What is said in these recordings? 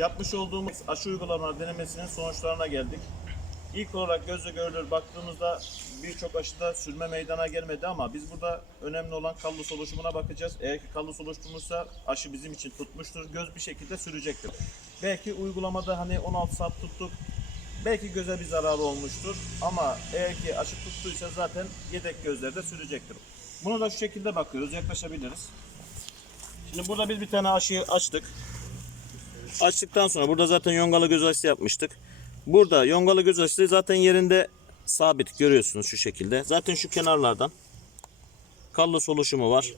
Yapmış olduğumuz aşı uygulama denemesinin sonuçlarına geldik. İlk olarak gözle görülür baktığımızda birçok aşıda sürme meydana gelmedi ama biz burada önemli olan kallus oluşumuna bakacağız. Eğer ki kallus oluşturmuşsa aşı bizim için tutmuştur. Göz bir şekilde sürecektir. Belki uygulamada hani 16 saat tuttuk. Belki göze bir zararı olmuştur ama eğer ki aşı tuttuysa zaten yedek gözlerde sürecektir. Bunu da şu şekilde bakıyoruz. Yaklaşabiliriz. Şimdi burada biz bir tane aşıyı açtık. Açtıktan sonra burada zaten yongalı göz aşısı yapmıştık. Burada yongalı göz aşısı zaten yerinde sabit görüyorsunuz şu şekilde. Zaten şu kenarlardan kallus oluşumu var.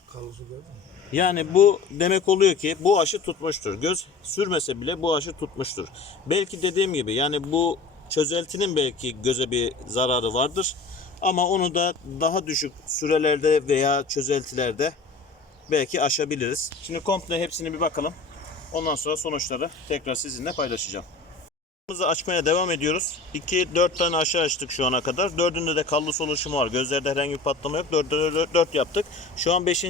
Yani bu demek oluyor ki bu aşı tutmuştur. Göz sürmese bile bu aşı tutmuştur. Belki dediğim gibi yani bu çözeltinin belki göze bir zararı vardır. Ama onu da daha düşük sürelerde veya çözeltilerde belki aşabiliriz. Şimdi komple hepsini bir bakalım. Ondan sonra sonuçları tekrar sizinle paylaşacağım. Aşımızı açmaya devam ediyoruz. 2-4 tane aşı açtık şu ana kadar. Dördünde de kallus oluşumu var. Gözlerde herhangi bir patlama yok. 4, 4 yaptık. Şu an 5.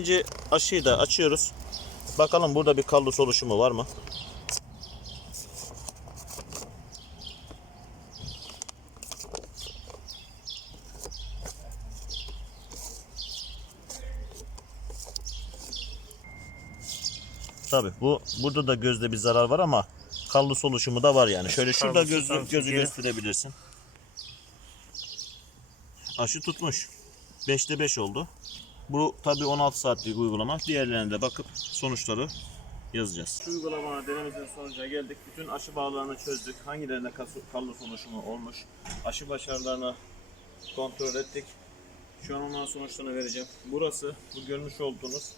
aşıyı da açıyoruz. Bakalım burada bir kallus oluşumu var mı? Tabi bu burada da gözde bir zarar var ama kallus oluşumu da var yani. Şöyle şurada gözü, gözü gösterebilirsin. Aşı tutmuş. 5'te 5 oldu. Bu tabi 16 saatlik uygulama. Diğerlerine de bakıp sonuçları yazacağız. Uygulama denememizin sonucuna geldik. Bütün aşı bağlarını çözdük. Hangilerine kallus oluşumu olmuş. Aşı başarılarını kontrol ettik. Şu an onların sonuçlarını vereceğim. Burası bu görmüş olduğunuz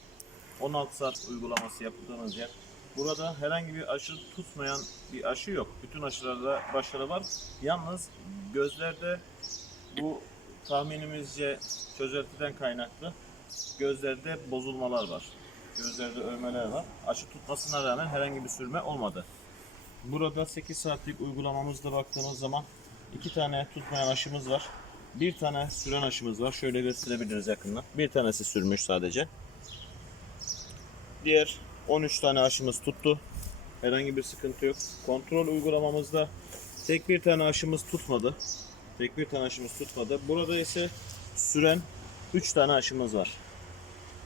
16 saat uygulaması yaptığınız yer. Burada herhangi bir aşı tutmayan bir aşı yok. Bütün aşılarda başarı var. Yalnız gözlerde bu tahminimizce çözeltiden kaynaklı gözlerde bozulmalar var. Gözlerde ölmeler var. Aşı tutmasına rağmen herhangi bir sürme olmadı. Burada 8 saatlik uygulamamızda baktığımız zaman iki tane tutmayan aşımız var. Bir tane süren aşımız var. Şöyle gösterebiliriz yakından. Bir tanesi sürmüş sadece. Diğer 13 tane aşımız tuttu. Herhangi bir sıkıntı yok. Kontrol uygulamamızda tek bir tane aşımız tutmadı. Tek bir tane aşımız tutmadı. Burada ise süren 3 tane aşımız var.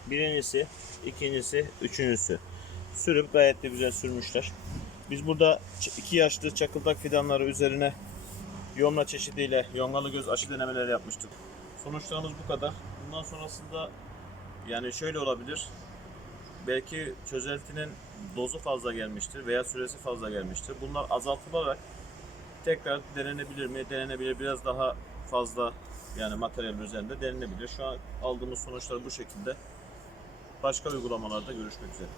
Birincisi, ikincisi, üçüncüsü. Sürüp gayet de güzel sürmüşler. Biz burada 2 yaşlı çakıldak fidanları üzerine yomla çeşidiyle yongalı göz aşı denemeleri yapmıştık. Sonuçlarımız bu kadar. Bundan sonrasında yani şöyle olabilir. Belki çözeltinin dozu fazla gelmiştir veya süresi fazla gelmiştir. Bunlar azaltılarak tekrar denenebilir mi? Denenebilir. Biraz daha fazla yani materyal üzerinde denenebilir. Şu an aldığımız sonuçlar bu şekilde. Başka uygulamalarda görüşmek üzere.